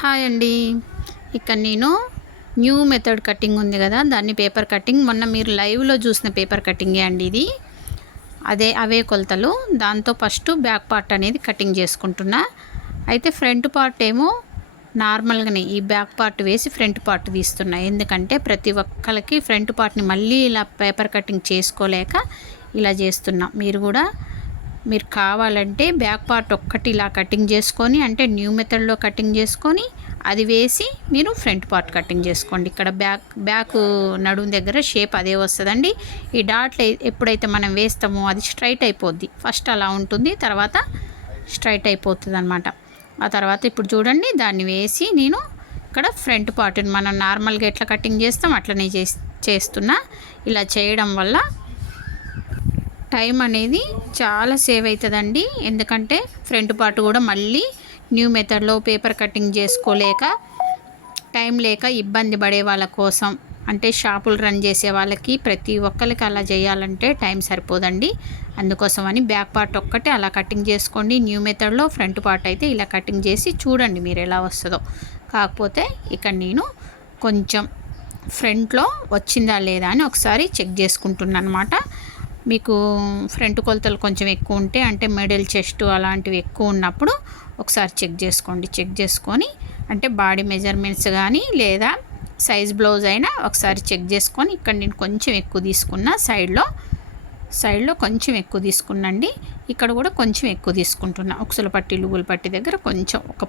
Hi అండి. ఇక్కడ నేను న్యూ మెథడ్ కటింగ్ ఉంది కదా, దాన్ని పేపర్ కటింగ్ మొన్న మీరు లైవ్లో చూసిన పేపర్ కటింగే అండి ఇది. అవే కొలతలు. దాంతో ఫస్ట్ బ్యాక్ పార్ట్ అనేది కటింగ్ చేసుకుంటున్నా. అయితే ఫ్రంట్ పార్ట్ ఏమో నార్మల్గానే ఈ బ్యాక్ పార్ట్ వేసి ఫ్రంట్ పార్ట్ తీస్తున్నా. ఎందుకంటే ప్రతి ఒక్కరికి ఫ్రంట్ పార్ట్ని మళ్ళీ ఇలా పేపర్ కటింగ్ చేసుకోలేక ఇలా చేస్తున్నా. మీరు కావాలంటే బ్యాక్ పార్ట్ ఒక్కటి ఇలా కటింగ్ చేసుకొని, అంటే న్యూ మెథడ్లో కటింగ్ చేసుకొని అది వేసి మీరు ఫ్రంట్ పార్ట్ కటింగ్ చేసుకోండి. ఇక్కడ బ్యాక్ నడుము దగ్గర షేప్ అదే వస్తుందండి. ఈ డాట్లు ఎప్పుడైతే మనం వేస్తామో అది స్ట్రైట్ అయిపోద్ది. ఫస్ట్ అలా ఉంటుంది, తర్వాత స్ట్రైట్ అయిపోతుంది అనమాట. ఆ తర్వాత ఇప్పుడు చూడండి, దాన్ని వేసి నేను ఇక్కడ ఫ్రంట్ పార్ట్ని మనం నార్మల్గా ఎట్లా కటింగ్ చేస్తాం అట్లనే చేస్తున్నా. ఇలా చేయడం వల్ల టైం అనేది చాలా సేవ్ అవుతుందండి. ఎందుకంటే ఫ్రంట్ పార్ట్ కూడా మళ్ళీ న్యూ మెథడ్లో పేపర్ కటింగ్ చేసుకోలేక టైం లేక ఇబ్బంది పడే వాళ్ళ కోసం, అంటే షాపులు రన్ చేసే వాళ్ళకి ప్రతి ఒక్కరికి అలా చేయాలంటే టైం సరిపోదండి. అందుకోసమని బ్యాక్ పార్ట్ ఒక్కటే అలా కటింగ్ చేసుకోండి న్యూ మెథడ్లో. ఫ్రంట్ పార్ట్ అయితే ఇలా కటింగ్ చేసి చూడండి మీరు ఎలా వస్తుందో. కాకపోతే ఇక్కడ నేను కొంచెం ఫ్రంట్లో వచ్చిందా లేదా అని ఒకసారి చెక్ చేసుకుంటున్నాను అనమాట. మీకు ఫ్రంట్ కొలతలు కొంచెం ఎక్కువ ఉంటే, అంటే మిడిల్ చెస్ట్ అలాంటివి ఎక్కువ ఉన్నప్పుడు ఒకసారి చెక్ చేసుకోండి. చెక్ చేసుకొని అంటే బాడీ మెజర్మెంట్స్ కానీ లేదా సైజ్ బ్లౌజ్ అయినా ఒకసారి చెక్ చేసుకొని, ఇక్కడ నేను కొంచెం ఎక్కువ తీసుకున్నా, సైడ్లో కొంచెం ఎక్కువ తీసుకున్నాండి. ఇక్కడ కూడా కొంచెం ఎక్కువ తీసుకుంటున్నా. ఉక్సుల పట్టి లుగుల పట్టి దగ్గర కొంచెం ఒక